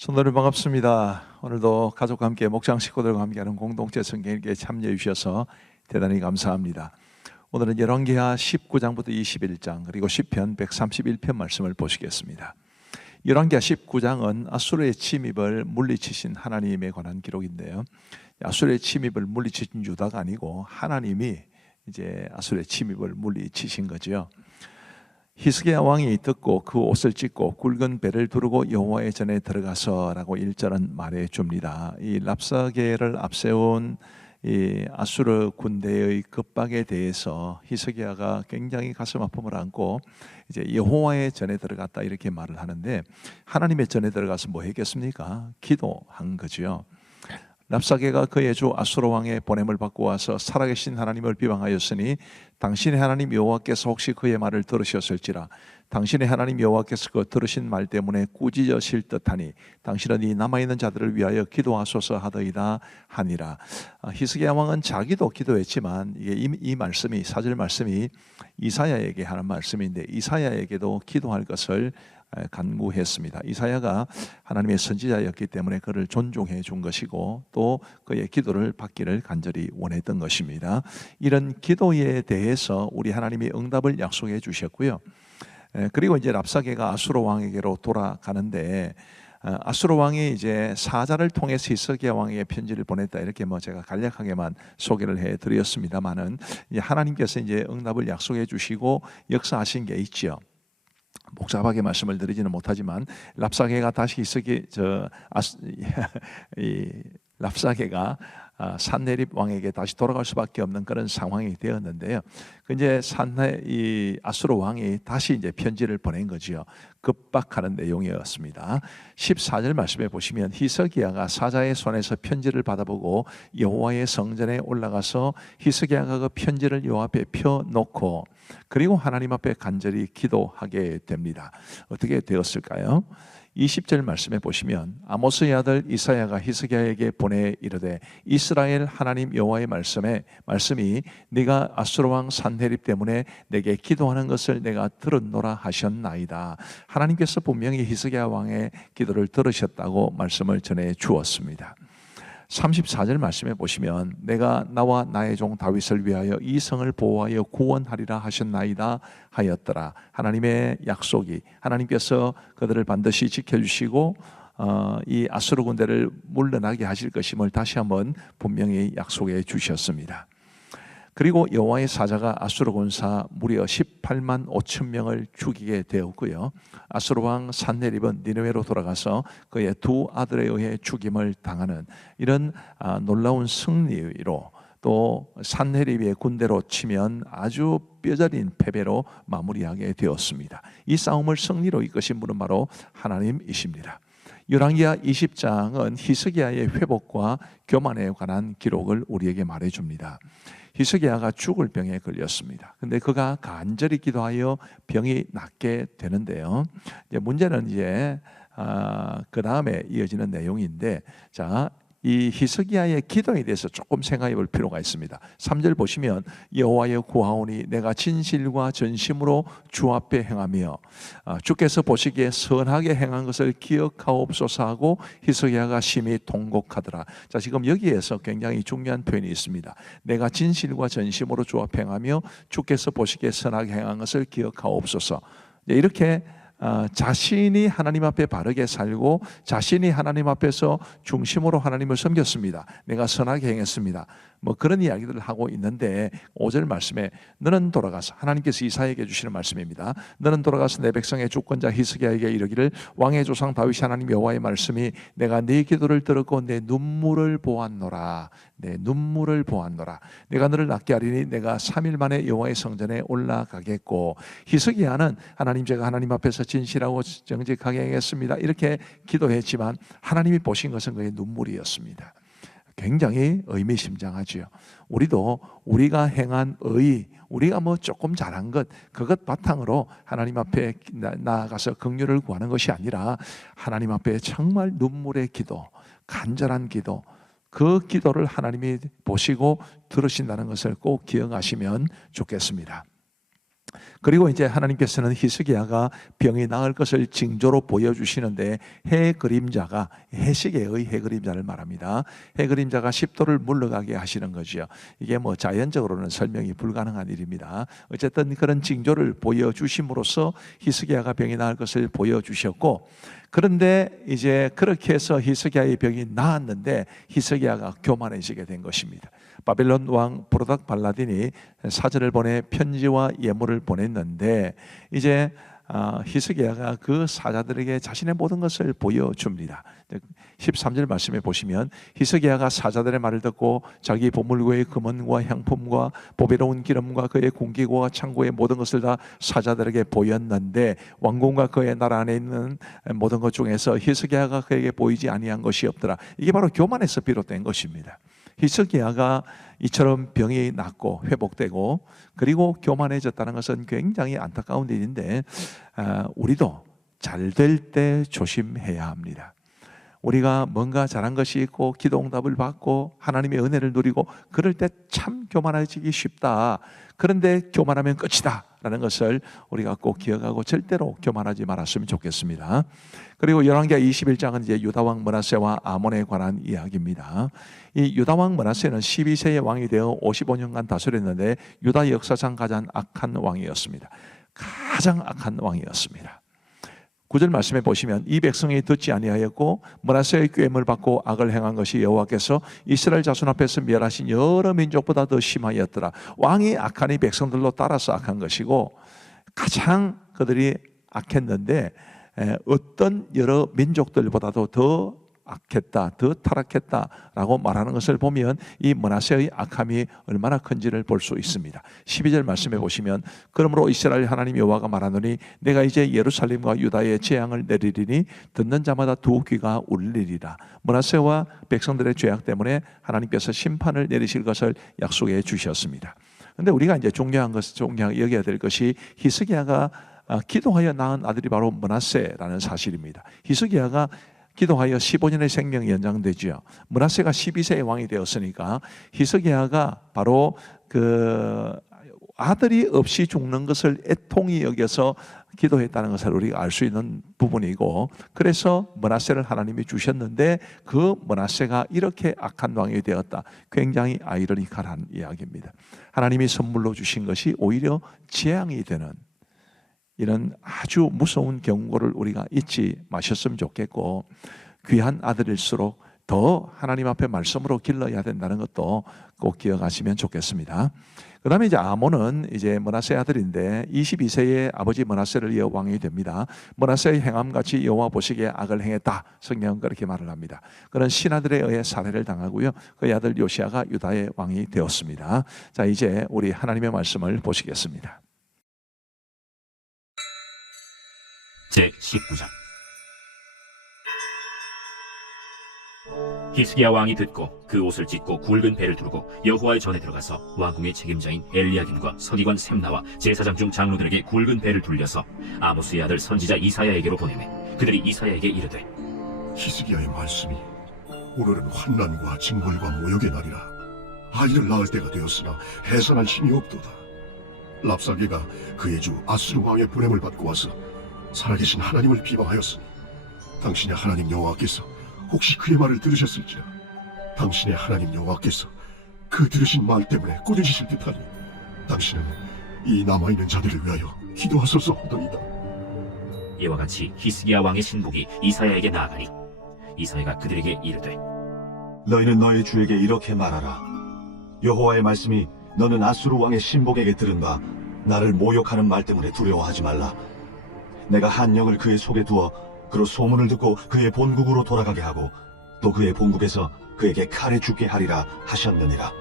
성도님 반갑습니다. 오늘도 가족과 함께 목장 식구들과 함께하는 공동체 성경읽기에 참여해 주셔서 대단히 감사합니다. 오늘은 열왕기하 19장부터 21장 그리고 시편 131편 말씀을 보시겠습니다. 열왕기하 19장은 아수르의 침입을 물리치신 하나님에 관한 기록인데요. 아수르의 침입을 물리치신 유다가 아니고 하나님이 이제 아수르의 침입을 물리치신 거죠. 히스기야 왕이 듣고 그 옷을 찢고 굵은 배를 두르고 여호와의 전에 들어가서라고 1절은 말해 줍니다. 이 랍사게를 앞세운 이 아수르 군대의 급박에 대해서 히스기야가 굉장히 가슴 아픔을 안고 이제 여호와의 전에 들어갔다 이렇게 말을 하는데, 하나님의 전에 들어가서 뭐 했겠습니까? 기도한 거죠. 랍사게가 그의 주 아수르 왕의 보냄을 받고 와서 살아계신 하나님을 비방하였으니 당신의 하나님 여호와께서 혹시 그의 말을 들으셨을지라. 당신의 하나님 여호와께서 그 들으신 말 때문에 꾸짖으실 듯하니 당신은 이 남아있는 자들을 위하여 기도하소서 하더이다 하니라. 히스기야 왕은 자기도 기도했지만 이게 이 말씀이, 사절 말씀이 이사야에게 하는 말씀인데 이사야에게도 기도할 것을 간구했습니다. 이사야가 하나님의 선지자였기 때문에 그를 존중해 준 것이고 또 그의 기도를 받기를 간절히 원했던 것입니다. 이런 기도에 대해서 우리 하나님이 응답을 약속해 주셨고요. 그리고 이제 랍사게가 아수르 왕에게로 돌아가는데, 아수르 왕이 이제 사자를 통해서 히스기야 왕에게 편지를 보냈다 이렇게 제가 간략하게만 소개를 해드렸습니다만은 하나님께서 이제 응답을 약속해 주시고 역사하신 게 있죠. 복잡하게 말씀을 드리지는 못하지만 랍사게가 다시 랍사게가 산헤립 왕에게 다시 돌아갈 수밖에 없는 그런 상황이 되었는데요. 이제 이 아수르 왕이 다시 이제 편지를 보낸 거지요. 급박하는 내용이었습니다. 14절 말씀에 보시면 히스기야가 사자의 손에서 편지를 받아보고 여호와의 성전에 올라가서 히스기야가 그 편지를 여호와 앞에 펴놓고 그리고 하나님 앞에 간절히 기도하게 됩니다. 어떻게 되었을까요? 20절 말씀에 보시면 아모스의 아들 이사야가 히스기야에게 보내 이르되 이스라엘 하나님 여호와의 말씀이 네가 아수르 왕 산헤립 때문에 내게 기도하는 것을 내가 들었노라 하셨나이다. 하나님께서 분명히 히스기야 왕의 기도를 들으셨다고 말씀을 전해 주었습니다. 34절 말씀에 보시면 내가 나와 나의 종 다윗을 위하여 이 성을 보호하여 구원하리라 하셨나이다 하였더라. 하나님의 약속이, 하나님께서 그들을 반드시 지켜주시고 이 아수르 군대를 물러나게 하실 것임을 다시 한번 분명히 약속해 주셨습니다. 그리고 여호와의 사자가 아수르 군사 무려 18만 5천 명을 죽이게 되었고요. 아수르 왕 산헤립은 니느웨로 돌아가서 그의 두 아들에 의해 죽임을 당하는 이런 놀라운 승리로, 또 산헤립의 군대로 치면 아주 뼈저린 패배로 마무리하게 되었습니다. 이 싸움을 승리로 이끄신 분은 바로 하나님이십니다. 열왕기하 20장은 히스기야의 회복과 교만에 관한 기록을 우리에게 말해줍니다. 히스기야가 죽을 병에 걸렸습니다. 근데 그가 간절히 기도하여 병이 낫게 되는데요. 이제 문제는 그 다음에 이어지는 내용인데, 이 히스기야의 기도에 대해서 조금 생각해 볼 필요가 있습니다. 3절 보시면 여호와여 구하오니 내가 진실과 전심으로 주 앞에 행하며 주께서 보시기에 선하게 행한 것을 기억하옵소서 하고 히스기야가 심히 통곡하더라. 지금 여기에서 굉장히 중요한 표현이 있습니다. 내가 진실과 전심으로 주 앞에 행하며 주께서 보시기에 선하게 행한 것을 기억하옵소서. 이렇게 자신이 하나님 앞에 바르게 살고 자신이 하나님 앞에서 중심으로 하나님을 섬겼습니다. 내가 선하게 행했습니다. 그런 이야기들을 하고 있는데 5절 말씀에 너는 돌아가서, 하나님께서 이사야에게 주시는 말씀입니다. 너는 돌아가서 내 백성의 주권자 히스기야에게 이르기를 왕의 조상 다윗이 하나님 여호와의 말씀이 내가 네 기도를 들었고 내 눈물을 보았노라. 내 눈물을 보았노라. 내가 너를 낫게 하리니 내가 3일 만에 여호와의 성전에 올라가겠고. 히스기야는 하나님, 제가 하나님 앞에서 진실하고 정직하게 행했습니다 이렇게 기도했지만 하나님이 보신 것은 그의 눈물이었습니다. 굉장히 의미심장하지요. 우리도 우리가 행한 의, 우리가 조금 잘한 것, 그것 바탕으로 하나님 앞에 나아가서 긍휼을 구하는 것이 아니라 하나님 앞에 정말 눈물의 기도, 간절한 기도, 그 기도를 하나님이 보시고 들으신다는 것을 꼭 기억하시면 좋겠습니다. 그리고 이제 하나님께서는 히스기야가 병이 나을 것을 징조로 보여주시는데 해 그림자가 해시계의 해 그림자를 말합니다. 해 그림자가 10도를 물러가게 하시는 거죠. 이게 뭐 자연적으로는 설명이 불가능한 일입니다. 어쨌든 그런 징조를 보여주심으로써 히스기야가 병이 나을 것을 보여주셨고, 그런데 이제 그렇게 해서 히스기야의 병이 나았는데 히스기야가 교만해지게 된 것입니다. 바벨론 왕 브로닥 발라딘이 사절을 보내 편지와 예물을 보냈는데 이제 히스기야가 그 사자들에게 자신의 모든 것을 보여줍니다. 13절 말씀에 보시면 히스기야가 사자들의 말을 듣고 자기 보물고의 금은과 향품과 보배로운 기름과 그의 궁기고와 창고의 모든 것을 다 사자들에게 보였는데 왕궁과 그의 나라 안에 있는 모든 것 중에서 히스기야가 그에게 보이지 아니한 것이 없더라. 이게 바로 교만에서 비롯된 것입니다. 히스기야가 이처럼 병이 낫고 회복되고 그리고 교만해졌다는 것은 굉장히 안타까운 일인데 우리도 잘 될 때 조심해야 합니다. 우리가 뭔가 잘한 것이 있고 기도응답을 받고 하나님의 은혜를 누리고 그럴 때 참 교만해지기 쉽다. 그런데 교만하면 끝이다 라는 것을 우리가 꼭 기억하고 절대로 교만하지 말았으면 좋겠습니다. 그리고 열왕기하 21장은 이제 유다왕 므낫세와 아몬에 관한 이야기입니다. 이 유다왕 므낫세는 12세의 왕이 되어 55년간 다스렸는데 유다 역사상 가장 악한 왕이었습니다. 가장 악한 왕이었습니다. 9절 말씀에 보시면 이 백성이 듣지 아니하였고 므낫세의 꾀임을 받고 악을 행한 것이 여호와께서 이스라엘 자손 앞에서 멸하신 여러 민족보다 더 심하였더라. 왕이 악하니 백성들로 따라서 악한 것이고 가장 그들이 악했는데 어떤 여러 민족들보다도 더 악했다, 더 타락했다라고 말하는 것을 보면 이 므낫세의 악함이 얼마나 큰지를 볼 수 있습니다. 12절 말씀해 보시면 그러므로 이스라엘 하나님 여호와가 말하노니 내가 이제 예루살렘과 유다에 재앙을 내리리니 듣는 자마다 두 귀가 울리리라. 므낫세와 백성들의 죄악 때문에 하나님께서 심판을 내리실 것을 약속해 주셨습니다. 그런데 우리가 이제 중요하게 여겨야 될 것이 히스기야가 기도하여 낳은 아들이 바로 므낫세라는 사실입니다. 히스기야가 기도하여 15년의 생명이 연장되죠. 므낫세가 12세의 왕이 되었으니까 히스기야가 바로 그 아들이 없이 죽는 것을 애통히 여겨서 기도했다는 것을 우리가 알 수 있는 부분이고, 그래서 므낫세를 하나님이 주셨는데 그 므낫세가 이렇게 악한 왕이 되었다. 굉장히 아이러니컬한 이야기입니다. 하나님이 선물로 주신 것이 오히려 재앙이 되는 이런 아주 무서운 경고를 우리가 잊지 마셨으면 좋겠고, 귀한 아들일수록 더 하나님 앞에 말씀으로 길러야 된다는 것도 꼭 기억하시면 좋겠습니다. 그 다음에 이제 아몬은 이제 므낫세 아들인데 22세에 아버지 므낫세를 이어 왕이 됩니다. 므낫세의 행함같이 여호와 보시기에 악을 행했다. 성경은 그렇게 말을 합니다. 그런 신하들에 의해 살해를 당하고요. 그의 아들 요시야가 유다의 왕이 되었습니다. 자, 이제 우리 하나님의 말씀을 보시겠습니다. 제19장. 히스기야 왕이 듣고 그 옷을 찢고 굵은 배를 두르고 여호와의 전에 들어가서 왕궁의 책임자인 엘리야김과 서기관 셈나와 제사장 중 장로들에게 굵은 배를 돌려서 아모스의 아들 선지자 이사야에게로 보내매 그들이 이사야에게 이르되 히스기야의 말씀이 오늘은 환난과 징벌과 모욕의 날이라 아이를 낳을 때가 되었으나 해산할 힘이 없도다. 랍사게가 그의 주 아수르 왕의 보냄을 받고 와서 살아계신 하나님을 비방하였으니 당신의 하나님 여호와께서 혹시 그의 말을 들으셨을지라. 당신의 하나님 여호와께서 그 들으신 말 때문에 꾸짖으실 듯하니 당신은 이 남아있는 자들을 위하여 기도하소서 하더이다. 이와 같이 히스기야 왕의 신복이 이사야에게 나아가니 이사야가 그들에게 이르되 너희는 너희 주에게 이렇게 말하라. 여호와의 말씀이 너는 아수르 왕의 신복에게 들은 바 나를 모욕하는 말 때문에 두려워하지 말라. 내가 한 영을 그의 속에 두어 그로 소문을 듣고 그의 본국으로 돌아가게 하고 또 그의 본국에서 그에게 칼에 죽게 하리라 하셨느니라.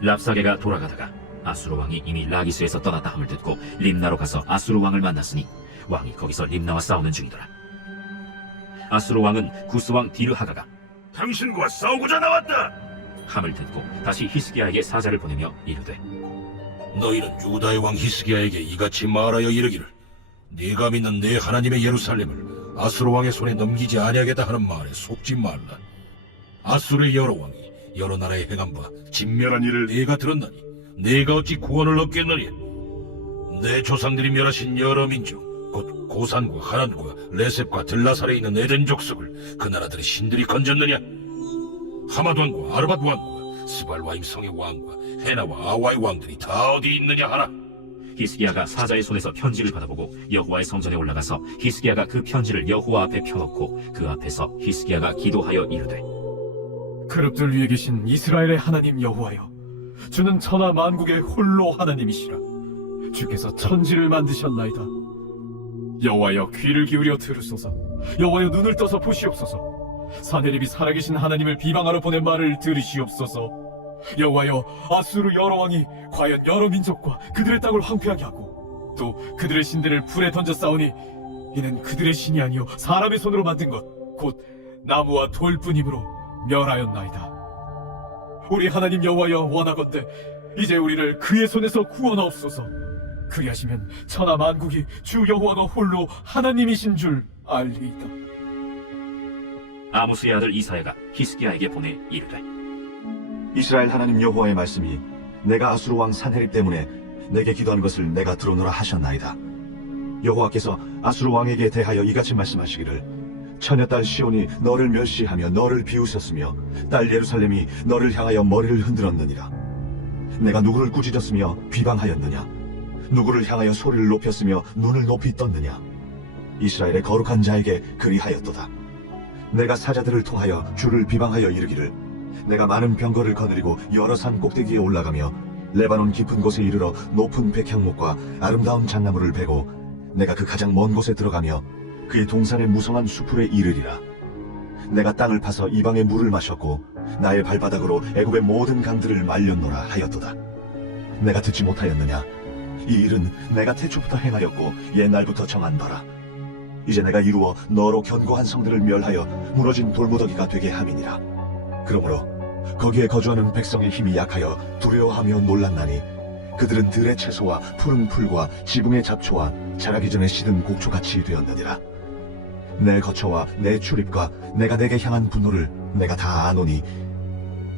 랍사게가 돌아가다가 아수르 왕이 이미 라기스에서 떠났다 함을 듣고 림나로 가서 아수르 왕을 만났으니 왕이 거기서 림나와 싸우는 중이더라. 아수르 왕은 구스 왕 디르하가가 당신과 싸우고자 나왔다. 함을 듣고 다시 히스기야에게 사자를 보내며 이르되 너희는 유다의 왕 히스기야에게 이같이 말하여 이르기를 네가 믿는 내 하나님의 예루살렘을 아수르 왕의 손에 넘기지 아니하겠다 하는 말에 속지 말라. 아수르의 여러 왕이 여러 나라에 행한 바 진멸한 일을 네가 들었나니 네가 어찌 구원을 얻겠느냐. 내 조상들이 멸하신 여러 민족, 곧 고산과 하란과 레셉과 들라살에 있는 에덴 족속을 그 나라들의 신들이 건졌느냐? 하맛 왕과 아르밧 왕과 스발와임 성의 왕과 헤나와 아와의 왕들이 다 어디 있느냐 하라. 히스기야가 사자의 손에서 편지를 받아보고 여호와의 성전에 올라가서 히스기야가 그 편지를 여호와 앞에 펴놓고 그 앞에서 히스기야가 기도하여 이르되, 그룹들 위에 계신 이스라엘의 하나님 여호와여, 주는 천하 만국의 홀로 하나님이시라. 주께서 천지를 만드셨나이다. 여호와여, 귀를 기울여 들으소서. 여호와여, 눈을 떠서 보시옵소서. 사내립이 살아계신 하나님을 비방하러 보낸 말을 들으시옵소서. 여호와여, 아수르 여러 왕이 과연 여러 민족과 그들의 땅을 황폐하게 하고 또 그들의 신들을 불에 던져 싸우니 이는 그들의 신이 아니요 사람의 손으로 만든 것 곧 나무와 돌뿐이므로 멸하였나이다. 우리 하나님 여호와여, 원하건대 이제 우리를 그의 손에서 구원하옵소서. 그리하시면 천하 만국이 주 여호와가 홀로 하나님이신 줄 알리이다. 아모스의 아들 이사야가 히스기야에게 보내 이르되, 이스라엘 하나님 여호와의 말씀이 내가 아수르 왕 산헤립 때문에 내게 기도한 것을 내가 들어노라 하셨나이다. 여호와께서 아수르 왕에게 대하여 이같이 말씀하시기를, 처녀딸 시온이 너를 멸시하며 너를 비웃었으며 딸 예루살렘이 너를 향하여 머리를 흔들었느니라. 내가 누구를 꾸짖었으며 비방하였느냐? 누구를 향하여 소리를 높였으며 눈을 높이 떴느냐? 이스라엘의 거룩한 자에게 그리하였도다. 내가 사자들을 통하여 주를 비방하여 이르기를, 내가 많은 병거를 거느리고 여러 산 꼭대기에 올라가며 레바논 깊은 곳에 이르러 높은 백향목과 아름다운 잣나무를 베고 내가 그 가장 먼 곳에 들어가며 그의 동산의 무성한 수풀에 이르리라. 내가 땅을 파서 이방의 물을 마셨고 나의 발바닥으로 애굽의 모든 강들을 말렸노라 하였도다. 내가 듣지 못하였느냐? 이 일은 내가 태초부터 행하였고 옛날부터 정한 바라. 이제 내가 이루어 너로 견고한 성들을 멸하여 무너진 돌무더기가 되게 함이니라. 그러므로 거기에 거주하는 백성의 힘이 약하여 두려워하며 놀랐나니 그들은 들의 채소와 푸른 풀과 지붕의 잡초와 자라기 전에 시든 곡초같이 되었느니라. 내 거처와 내 출입과 내가 내게 향한 분노를 내가 다 아노니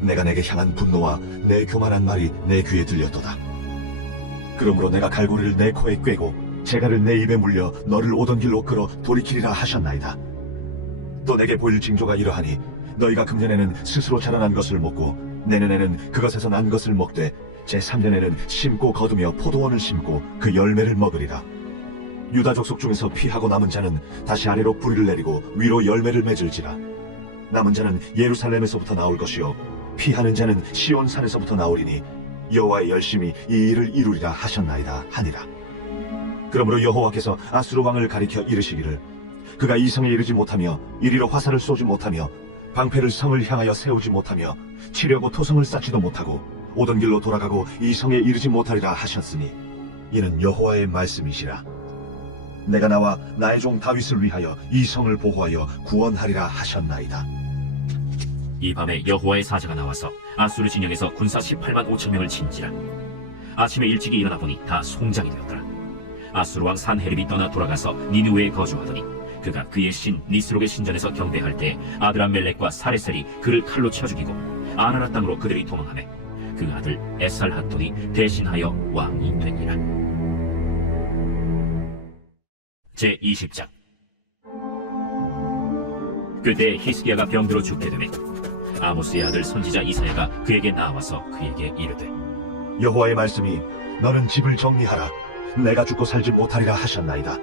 내가 내게 향한 분노와 내 교만한 말이 내 귀에 들렸도다. 그러므로 내가 갈고리를 내 코에 꿰고 재갈을 내 입에 물려 너를 오던 길로 끌어 돌이키리라 하셨나이다. 또 내게 보일 징조가 이러하니 너희가 금년에는 스스로 자라난 것을 먹고 내년에는 그것에서 난 것을 먹되 제3년에는 심고 거두며 포도원을 심고 그 열매를 먹으리라. 유다 족속 중에서 피하고 남은 자는 다시 아래로 뿌리를 내리고 위로 열매를 맺을지라. 남은 자는 예루살렘에서부터 나올 것이요 피하는 자는 시온 산에서부터 나오리니 여호와의 열심히 이 일을 이루리라 하셨나이다 하니라. 그러므로 여호와께서 아수르 왕을 가리켜 이르시기를, 그가 이 성에 이르지 못하며 이리로 화살을 쏘지 못하며 방패를 성을 향하여 세우지 못하며 치려고 토성을 쌓지도 못하고 오던 길로 돌아가고 이 성에 이르지 못하리라 하셨으니 이는 여호와의 말씀이시라. 내가 나와 나의 종 다윗을 위하여 이 성을 보호하여 구원하리라 하셨나이다. 이 밤에 여호와의 사자가 나와서 아수르 진영에서 군사 18만 5천 명을 친지라. 아침에 일찍이 일어나 보니 다 송장이 되었더라. 아수르 왕 산헤립이 떠나 돌아가서 니느웨에 거주하더니 그가 그의 신 니스록의 신전에서 경배할 때 아드람멜렉과 사레셀이 그를 칼로 쳐 죽이고 아라라 땅으로 그들이 도망하매 그 아들 에살핫돈이 대신하여 왕이 되니라. 제20장. 그때 히스기야가 병들어 죽게 되매 아모스의 아들 선지자 이사야가 그에게 나와서 그에게 이르되, 여호와의 말씀이 너는 집을 정리하라. 내가 죽고 살지 못하리라 하셨나이다.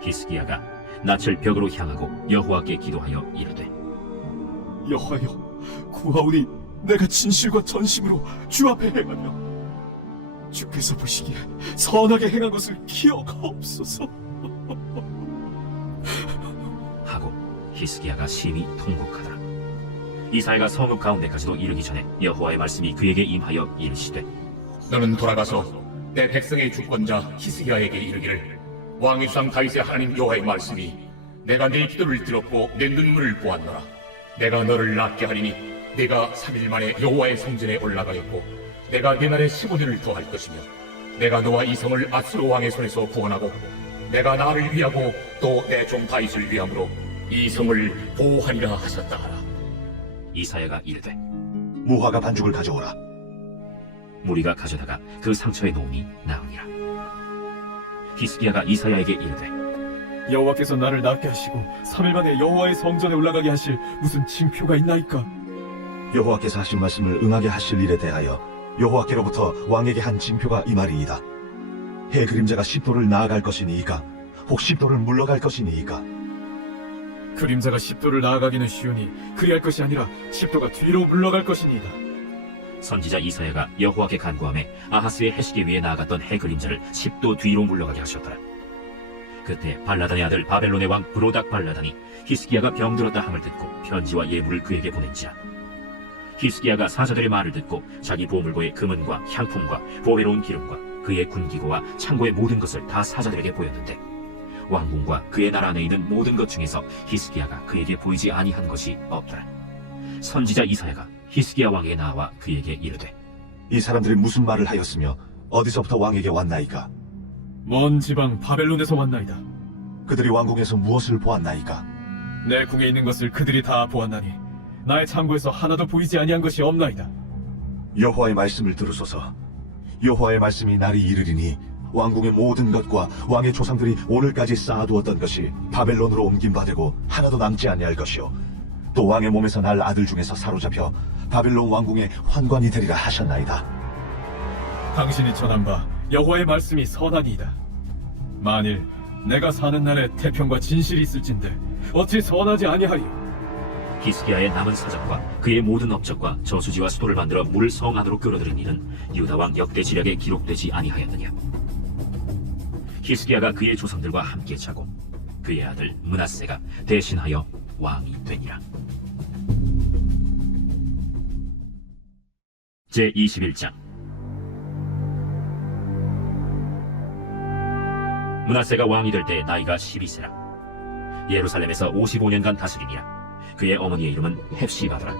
히스기야가 낯을 벽으로 향하고 여호와께 기도하여 이르되, 여호와여, 구하오니 내가 진실과 전심으로 주 앞에 행하며 주께서 보시기에 선하게 행한 것을 기억하옵소서. 하고 히스기야가 심히 통곡하더라. 이사야가 성읍 가운데까지도 이르기 전에 여호와의 말씀이 그에게 임하여 이르시되, 너는 돌아가서 내 백성의 주권자 히스기야에게 이르기를, 왕의 상 다윗의 하나님 여호와의 말씀이 내가 네 기도를 들었고 내 눈물을 보았노라. 내가 너를 낫게 하리니 네가 3일 만에 여호와의 성전에 올라가겠고 내가 네 날에 15년을 더할 것이며 내가 너와 이 성을 아수르 왕의 손에서 구원하고 내가 나를 위하고 또 내 종 다윗을 위함으로 이 성을 보호하리라 하셨다 하라. 이사야가 이르되, 무화과 반죽을 가져오라. 무리가 가져다가 그 상처에 놓으니 나으니라. 히스기야가 이사야에게 이르되 여호와께서 나를 낫게 하시고 3일 만에 여호와의 성전에 올라가게 하실 무슨 징표가 있나이까? 여호와께서 하신 말씀을 응하게 하실 일에 대하여 여호와께로부터 왕에게 한 징표가 이 말이이다. 해 그림자가 10도를 나아갈 것이니이까 혹 10도를 물러갈 것이니이까. 그림자가 10도를 나아가기는 쉬우니 그리할 것이 아니라 10도가 뒤로 물러갈 것이니이다. 선지자 이사야가 여호와께 간구하며 아하스의 해시계 위에 나아갔던 해 그림자를 10도 뒤로 물러가게 하셨더라. 그때 발라단의 아들 바벨론의 왕 브로닥 발라단이 히스기야가 병들었다 함을 듣고 편지와 예물을 그에게 보낸지라. 히스기야가 사자들의 말을 듣고 자기 보물고의 금은과 향품과 보배로운 기름과 그의 군기고와 창고의 모든 것을 다 사자들에게 보였는데 왕궁과 그의 나라 안에 있는 모든 것 중에서 히스기야가 그에게 보이지 아니한 것이 없더라. 선지자 이사야가 히스기야 왕에게 나와 그에게 이르되 이 사람들이 무슨 말을 하였으며 어디서부터 왕에게 왔나이까? 먼 지방 바벨론에서 왔나이다. 그들이 왕궁에서 무엇을 보았나이까? 내 궁에 있는 것을 그들이 다 보았나니 나의 창고에서 하나도 보이지 아니한 것이 없나이다. 여호와의 말씀을 들으소서. 여호와의 말씀이 날이 이르리니 왕궁의 모든 것과 왕의 조상들이 오늘까지 쌓아두었던 것이 바벨론으로 옮긴 바 되고 하나도 남지 아니할 것이요 또 왕의 몸에서 날 아들 중에서 사로잡혀 바벨론 왕궁의 환관이 되리라 하셨나이다. 당신이 전한 바 여호와의 말씀이 선하니이다. 만일 내가 사는 날에 태평과 진실이 있을진데 어찌 선하지 아니하리요? 히스기야의 남은 사적과 그의 모든 업적과 저수지와 수도를 만들어 물을 성 안으로 끌어들인 일은 유다 왕 역대 지략에 기록되지 아니하였느냐? 히스기야가 그의 조상들과 함께 자고 그의 아들 므낫세가 대신하여 왕이 되니라. 제21장. 므낫세가 왕이 될 때 나이가 12세라. 예루살렘에서 55년간 다스리니라. 그의 어머니의 이름은 헵시바더라.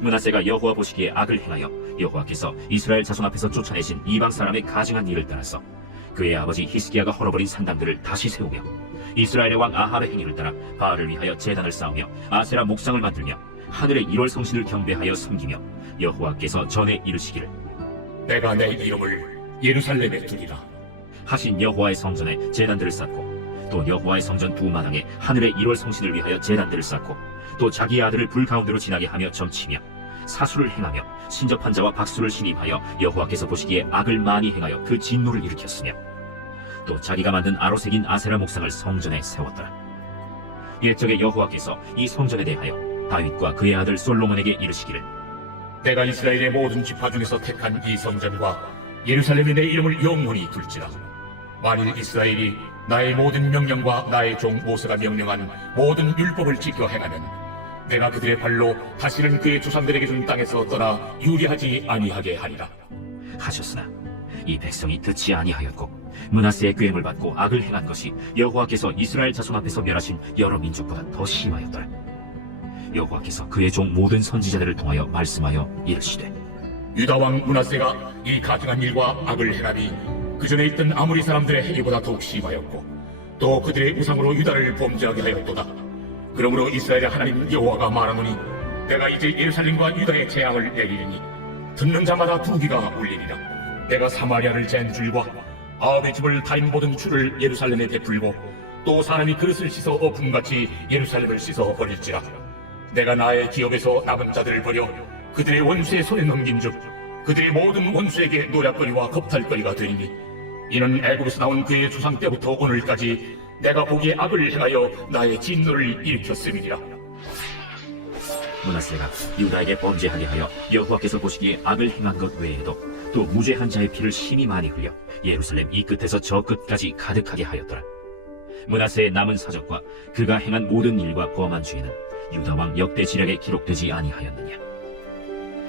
므낫세가 여호와 보시기에 악을 행하여 여호와께서 이스라엘 자손 앞에서 쫓아내신 이방 사람의 가증한 일을 따라서 그의 아버지 히스기야가 헐어버린 산당들을 다시 세우며 이스라엘의 왕 아합의 행위를 따라 바알을 위하여 제단을 쌓으며 아세라 목상을 만들며 하늘의 1월 성신을 경배하여 섬기며 여호와께서 전에 이르시기를 내가 내 이름을 예루살렘에 두리라. 하신 여호와의 성전에 제단들을 쌓고 또 여호와의 성전 두 마당에 하늘의 1월 성신을 위하여 제단들을 쌓고 또 자기의 아들을 불 가운데로 지나게 하며 점치며 사수를 행하며 신접한 자와 박수를 신임하여 여호와께서 보시기에 악을 많이 행하여 그 진노를 일으켰으며 또 자기가 만든 아로 새긴 아세라 목상을 성전에 세웠더라. 옛적에 여호와께서 이 성전에 대하여 다윗과 그의 아들 솔로몬에게 이르시기를 내가 이스라엘의 모든 지파 중에서 택한 이 성전과 예루살렘에 내 이름을 영원히 둘지라. 만일 이스라엘이 나의 모든 명령과 나의 종 모세가 명령한 모든 율법을 지켜 행하면 내가 그들의 발로 다시는 그의 조상들에게 준 땅에서 떠나 유리하지 아니하게 하리라. 하셨으나 이 백성이 듣지 아니하였고 므낫세의 꾀임을 받고 악을 행한 것이 여호와께서 이스라엘 자손 앞에서 멸하신 여러 민족보다 더 심하였더라. 여호와께서 그의 종 모든 선지자들을 통하여 말씀하여 이르시되 유다 왕 므낫세가 이 가증한 일과 악을 행하니 그 전에 있던 아모리 사람들의 행위보다 더욱 심하였고 또 그들의 우상으로 유다를 범죄하게 하였도다. 그러므로 이스라엘의 하나님 여호와가 말하노니 내가 이제 예루살렘과 유다의 재앙을 내리리니 듣는 자마다 두 귀가 울리리라. 내가 사마리아를 잰 줄과 아합의 집을 타인 모든 줄을 예루살렘에 베풀고 또 사람이 그릇을 씻어 어품같이 예루살렘을 씻어 버릴지라. 내가 나의 기업에서 남은 자들을 버려 그들의 원수의 손에 넘긴즉 그들의 모든 원수에게 노략거리와 겁탈거리가 되리니 이는 애굽에서 나온 그의 조상 때부터 오늘까지 내가 보기에 악을 행하여 나의 진노를 일으켰음이니라. 므낫세가 유다에게 범죄하게 하여 여호와께서 보시기에 악을 행한 것 외에도 또 무죄한 자의 피를 심히 많이 흘려 예루살렘 이 끝에서 저 끝까지 가득하게 하였더라. 므낫세의 남은 사적과 그가 행한 모든 일과 범한 죄는 유다 왕 역대 지략에 기록되지 아니하였느냐.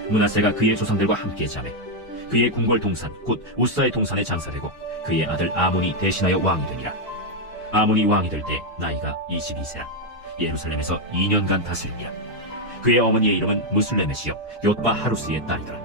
므낫세가 그의 조상들과 함께 자매 그의 궁궐 동산 곧 우사의 동산에 장사되고 그의 아들 아몬이 대신하여 왕이 되니라. 아몬이 왕이 될 때 나이가 22세라. 예루살렘에서 2년간 다스리니라. 그의 어머니의 이름은 무슬레메시요 옅바 하루스의 딸이더라.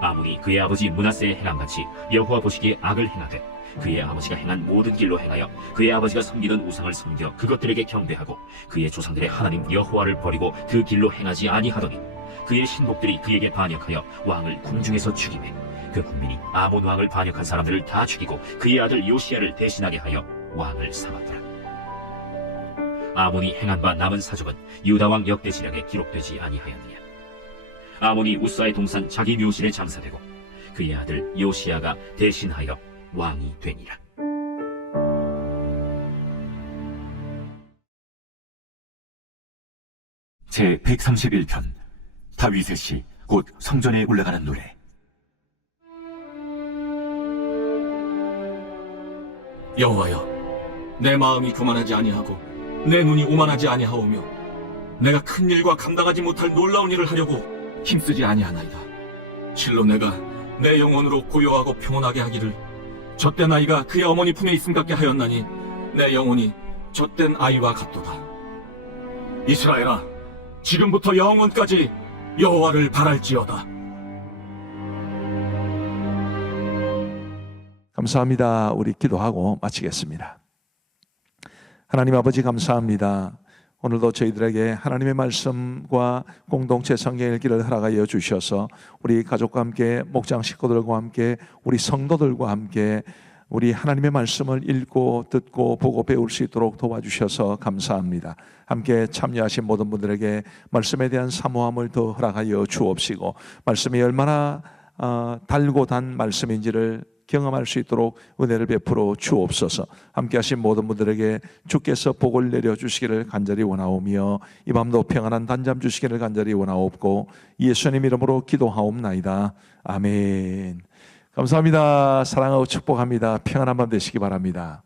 아몬이 그의 아버지 므낫세의 행함같이 여호와 보시기에 악을 행하되 그의 아버지가 행한 모든 길로 행하여 그의 아버지가 섬기던 우상을 섬겨 그것들에게 경배하고 그의 조상들의 하나님 여호와를 버리고 그 길로 행하지 아니하더니 그의 신복들이 그에게 반역하여 왕을 궁중에서 죽이매 그 국민이 아몬 왕을 반역한 사람들을 다 죽이고 그의 아들 요시야를 대신하게 하여 왕을 삼았더라. 아몬이 행한 바 남은 사적은 유다 왕 역대지략에 기록되지 아니하였느냐. 아몬이 우사의 동산 자기 묘실에 장사되고 그의 아들 요시야가 대신하여 왕이 되니라. 제 131편 다윗의 시 곧 성전에 올라가는 노래. 여호와여, 내 마음이 교만하지 아니하고 내 눈이 오만하지 아니하오며 내가 큰 일과 감당하지 못할 놀라운 일을 하려고 힘쓰지 아니하나이다. 실로 내가 내 영혼으로 고요하고 평온하게 하기를 젖된 아이가 그의 어머니 품에 있음 같게 하였나니 내 영혼이 젖된 아이와 같도다. 이스라엘아, 지금부터 영원까지 여호와를 바랄지어다. 감사합니다. 우리 기도하고 마치겠습니다. 하나님 아버지 감사합니다. 오늘도 저희들에게 하나님의 말씀과 공동체 성경 읽기를 허락하여 주셔서 우리 가족과 함께 목장 식구들과 함께 우리 성도들과 함께 우리 하나님의 말씀을 읽고 듣고 보고 배울 수 있도록 도와주셔서 감사합니다. 함께 참여하신 모든 분들에게 말씀에 대한 사모함을 더 허락하여 주옵시고 말씀이 얼마나 달고 단 말씀인지를 경험할 수 있도록 은혜를 베풀어 주옵소서. 함께 하신 모든 분들에게 주께서 복을 내려주시기를 간절히 원하오며 이 밤도 평안한 단잠 주시기를 간절히 원하옵고 예수님 이름으로 기도하옵나이다. 아멘. 감사합니다. 사랑하고 축복합니다. 평안한 밤 되시기 바랍니다.